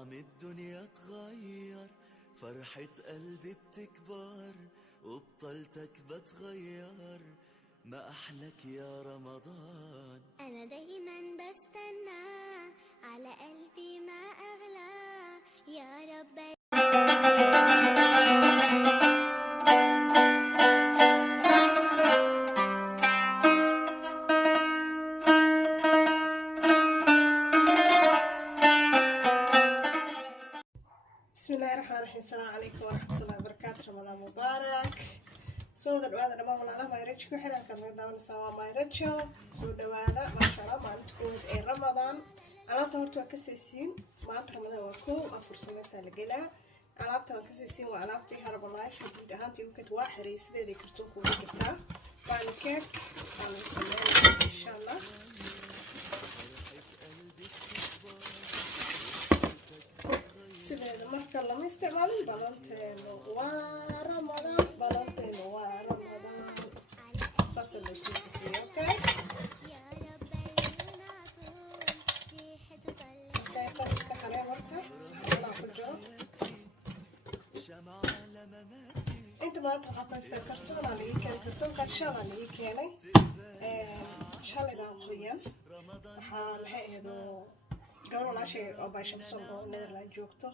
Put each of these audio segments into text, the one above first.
طعم الدنيا اتغير، فرحة قلبي بتكبر وبطلتك بتغير، ما أحلك يا رمضان. أنا دايما بستنى على قلبي ما أغلى يا رب. بسم الله الرحمن الرحيم. السلام عليكم ورحمة الله وبركاته. رمضان مبارك. soo dhawaada dhammaan walaalaha mayrajku xiriirka naga daawanaysa waa mayrajo. soo dhawaada maasha Allah maalinta koowaad ee Ramadaan. alaabta horta waa ka siisiin maanta Ramadaan waa koow afur samaysaa la galaa. alaabta waa ka siisiin waa alaabtii Herbalife hadii ahaantii u kad waa xirey sideedii kartoonku ugu jirtaa. waa cake aan sameeyay insha Allah. sideeda marka lama isticmaalin balanteeno waa Ramadaan, balanteeno waa Ramadaan. saas loo soo bixiyo okay. كيف تستحري مركب سبحان الله كله انت ما تحب استكرتون عليه كان كرتون كرشان عليه كاني شال ده خويا حال هيدو قالوا لا شيء أو باش نسوي نذر جوكتو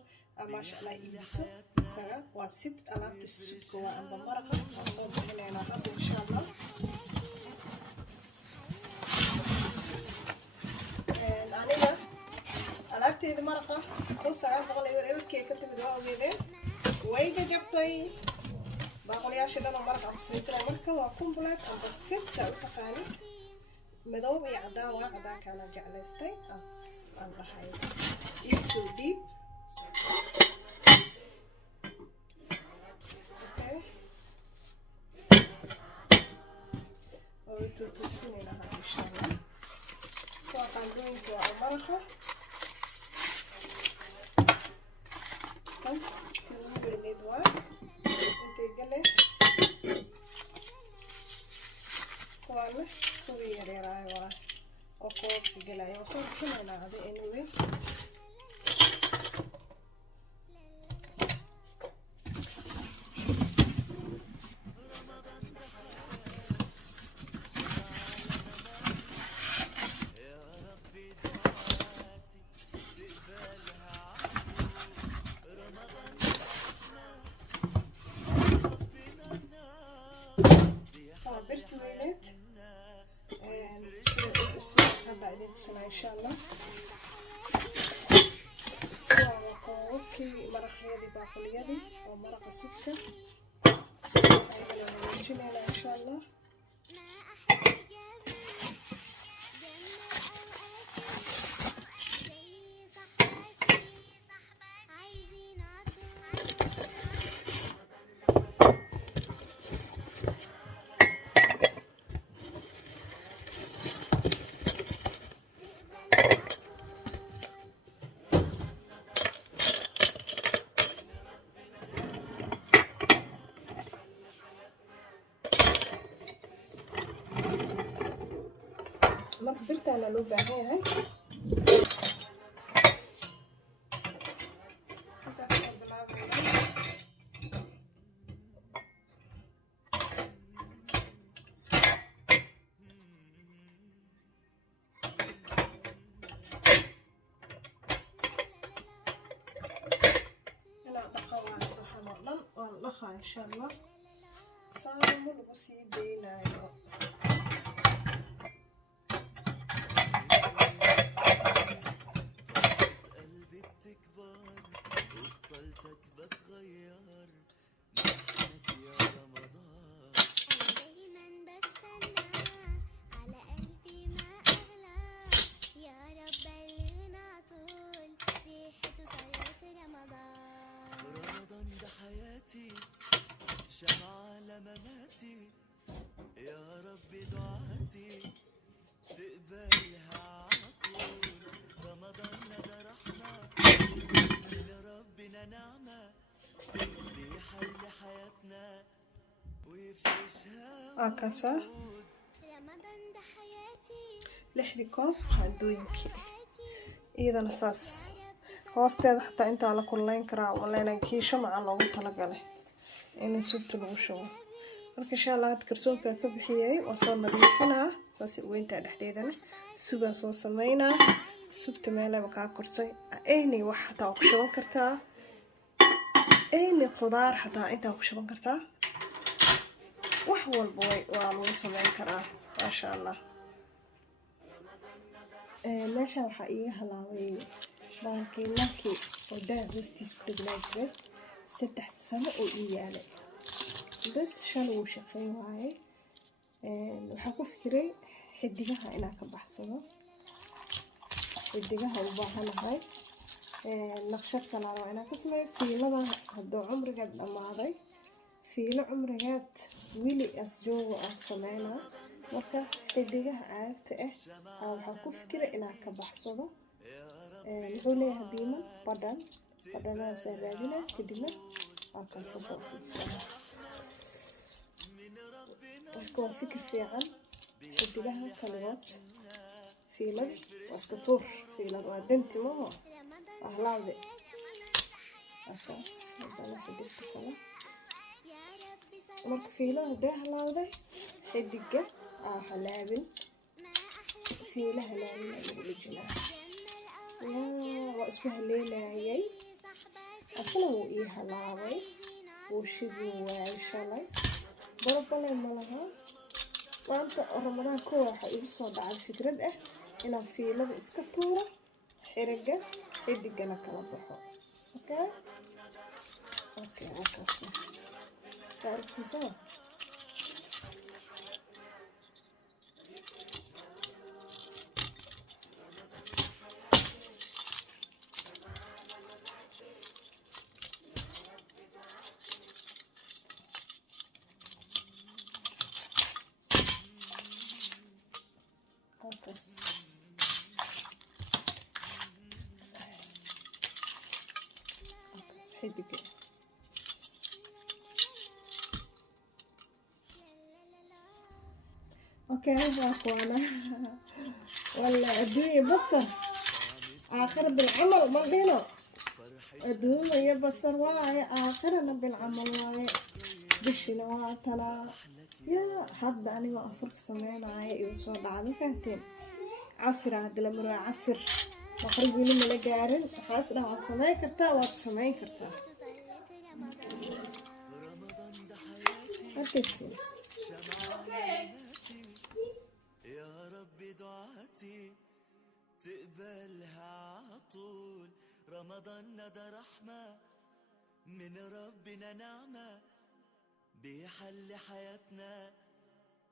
ما شاء الله يبسو سنة وست ألعاب السود جوا عند مرقة وصوب هنا ناخذ إن شاء الله. أنا ألعبت هذه مرقة روس عارف غلي وريور كي كنت مدوا وجذا ويجي جبتي بقول يا شيء أنا مرقة بسويت لها مرقة وأكون بلاد عند الست سويت فاني مدوا يعدا وعدا كان جعلستي الله هاي يسو ديب اوكي وتوتسيني لها ان شاء الله. وقاعدين كوا المرخة تنوي ندوا انت قلي كواله كوي يري راي ورا وكوب قلايا وصل كلنا هذا anyway. برت وينت هذا عدين تسمع إن شاء الله. وكي مرق يدي باكل يدي ومرق سكر أيضا نجمعنا إن شاء الله. marka birtaana loo baahan yahay dhaqaa insha Allah. saamo lagu sii deynayo شمعة لمماتي يا رب دعاتي تقبلها عطول. رمضان ده رحمة من ربنا نعمة بيحل حياتنا ويفرشها ورود. رمضان ده حياتي لحدي كوب عدوينكي إذا نصاص hoosteeda xataa intaa la kululeyn karaa maleyna kiisho macaan loogu talagalay in subta lagu shubo. marka insha Allah had karsoonka ka bixiyay waa soo nadiifinaa saas weynta dhexdeedana suuga soo sameynaa subta meelaba ka kortay ayni wax xataa ku shuban kartaa ayni khudaar xataa inta ku shuban kartaa wax walba waa lagu sameyn karaa maasha Allah. meesha waxa iga halaaway baalkii markii oo daa hoostiis ku dhignaa jiray 3 sano oo ii yaalay bas shan uu shaqeyn waaye. waxaa ku fikiray xidigaha inaan ka baxsado xidigaha u baahanahay naqshad kale waa inaan ka sameeyo fiilada hadduu cumrigeed dhamaaday fiilo cumrigeed wili as joogo aan sameynaa marka xidigaha caagta waxaa ku fikiray inaan ka baxsado. wuxuu leeyahay biiman badhanaas raadina kadibna waa kaasa soo fiirsana marka waa fikir fiican xidigaha kaligood fiilada waa iska tuur fiilada waa danti maho ahlaade akaas haddana xidigta kale marka fiilada hadee halaawday xidiga halaabin fiila halaabin lagu dhijinaa waa isku haleynayay asna wuu ii halaabay wuu shidi waayay shalay barabale malaha maanta ramadaan koo waxaa igu soo dhacay fikrad inaan fiilada iska tuuro xiriga xidigana kala baxo okay wakaas taariikhdiisa xidiga اوكي هذا اخوانا ولا ادوية بصر اخر بالعمل مالدينو ادوية بصر واي اخرنا بالعمل واي بشنا واتنا يا حد اني ما افرق سمينا هاي يوصل بعد فهمتين عصر هذا لما عصر مقربين من الجارين حاسنا وات سمين كرتا وات سمين كرتا أكيد يا رب دعاتي تقبلها عطول رمضان ده رحمة من ربنا نعمة بيحل حياتنا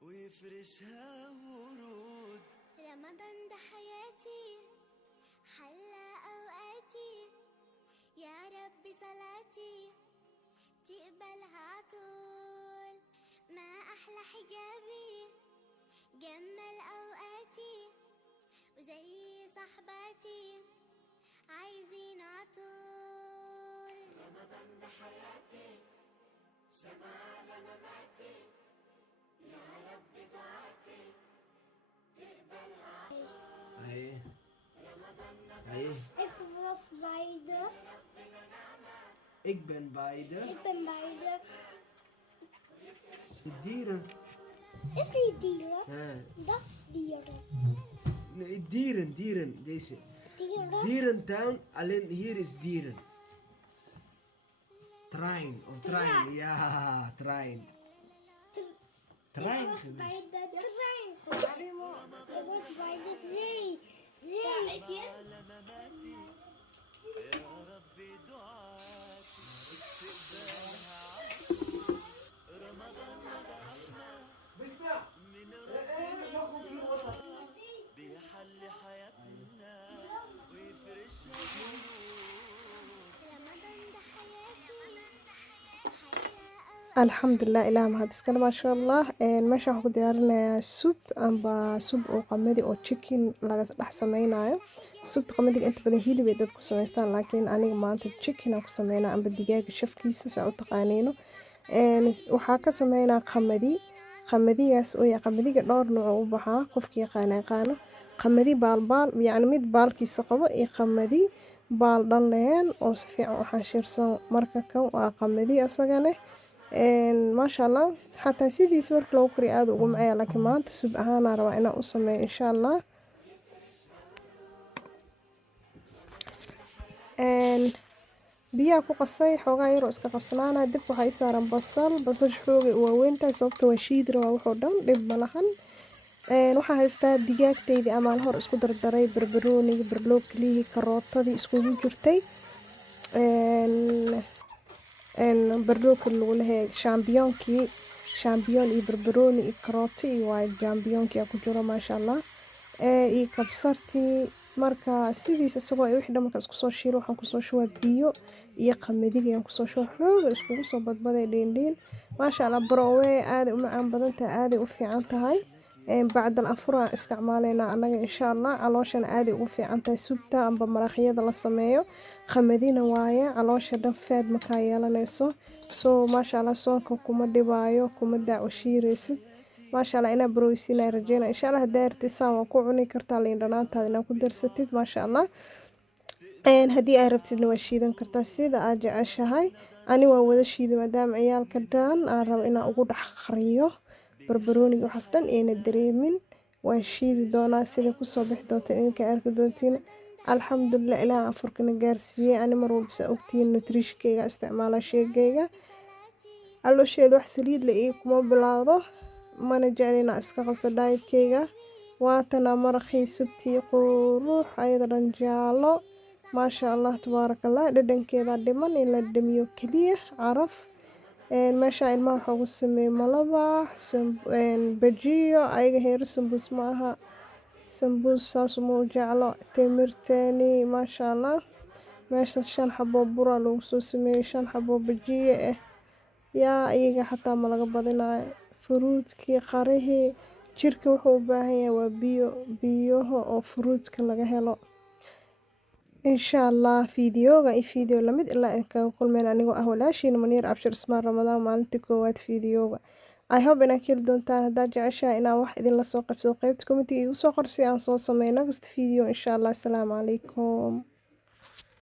ويفرشها ورود. رمضان ده حياتي حلى أوقاتي يا رب صلاتي تقبلها عطول ما أحلى حجابي جمل أوقاتي وزي صحباتي عايزين عطول. رمضان ده حياتي شمال مماتي يا رب دعاتي تقبلها عطول. ايه Ik was beide. Ik ben beide. Ik ben beide. Dieren. Is niet dieren. Ja. Dat is dieren. Nee, dieren. Deze. Dieren. Dierentuin, alleen hier is dieren. Trein. Of trein. Ja, trein. Trein. Ik was bij de trein. Ik was bij de zee. Zee. بيحل حياتنا ويفرشها رمضان ده حياتي حياة الحمد لله إله ما هتسكن ما شاء الله ماشي waxaan ku diyaarinayaa soup amba soup oo qamadi oo chicken laga dhex sameeynayo soup qamadiga inta badan hilib ay dadku sameystaan laakiin aniga maanta chicken aan ku sameeynaa amba digaaga shafkiisa saa u taqaaniino waxaa ka sameeynaa qamadigaas oo yaa qamadiga dhowr nooc u baxaa qofkii yaqaano qamadi baalbaal yacni mid baalkiisa qabo iyo qamadi baal dhan leheen oo si fiican u xashiirsan. Marka kan waa qamadi asagana maasha allah xataa sidiisa marka lagu kariyo aad ugu macaya, laakiin maanta sub ahaan aan rabaa inaan u sameeyo insha allah. biyaha ku qasay xoogaa yaroo iska qasnaana. dib waxaa ii saaran basal xoogay u waaweyntahay sababta waa shiidi rabaa wuxuu dhan dhib ma lahan. waxaa haystaa digaagtaydii amaan hor isku dardaray barbarooniga, barlookilihii, karootadii iskugu jirtay. barlookili lagu lehay shambiyoon iyo barbarooni iyo karooto iyo waa jambiyoonkii aa ku jiro maasha allah. iyo kabsartii. marka sidiisa isagoo ay wixii dhan marka isku soo shiilo waxaan kusoo shubaa biyo iyo qamadiga ayaan kusoo shubaa xooga iskugu soo badbaday dhiindhiin. maasha allah barowe aaday u macaan badan tahay, aaday u fiican tahay. bacdal afur aan isticmaalaynaa annaga insha allah. calooshana aaday ugu fiican tahay subta amba maraqyada la sameeyo. qamadina waaye caloosha dhan faad markaa yeelanayso. maasha allah soonka kuma dhibaayo, kuma daacwashiiraysid. maasha allah inaa barowsiina rajeyna insha allah. hadaa rabtid saan waa ku cuni kartaa liin dhanaantaada inaad ku darsatid maasha allah. haddii aad rabtidna waa shiidan kartaa sida aad jeceshahay. ani waa wada shiiday maadaama ciyaalka dhan aan rabo inaan ugu dhex qariyo barbarooniga waxaas dhan ayna dareemin. waan shiidi doonaa sida kusoo bixi doonta idinka arki doontiin. alxamdulilah ilaah afurkana gaarsiiyey. ani mar walba saa ogtihiin nutriishkayga isticmaala sheegayga. caloosheeda wax saliid la ii kuma bilaawdo, mana jecel inaan iska qaso daayetkayga. waatana maraqii subtii quruux ayada dhan jaalo maasha allah tabaarakallah. dhadhankeeda dhiman in la dhamiyo keliya caraf. meesha ilmaha waxaa ugu sameeyey malabax bajiyo ayaga heero sambuus ma aha, sambuus saas uma u jeclo. timirteeni maasha allah. meesha 5 xabo bura lagu soo sameeyey, 5 xabo bajiye yaa iyaga xataa ma laga badinayo. fruutkii qarihii jirka wuxuu u baahan yahay waa biyaha oo fruutka laga helo. insha allah fiidiyooga iyo fiidiyo lamid ilaa kaga kulmeen anigoo ah walaashiina Muniir Abshir Ismaan Ramadaan maalintii koowaad fiidiyooga. I hope inaad heli doontaan. haddaad jeceshahay inaan wax idin la soo qabsado qaybta commentiga igu soo qor si aan soo sameeyo next video insha allah. asalaamu calaykum.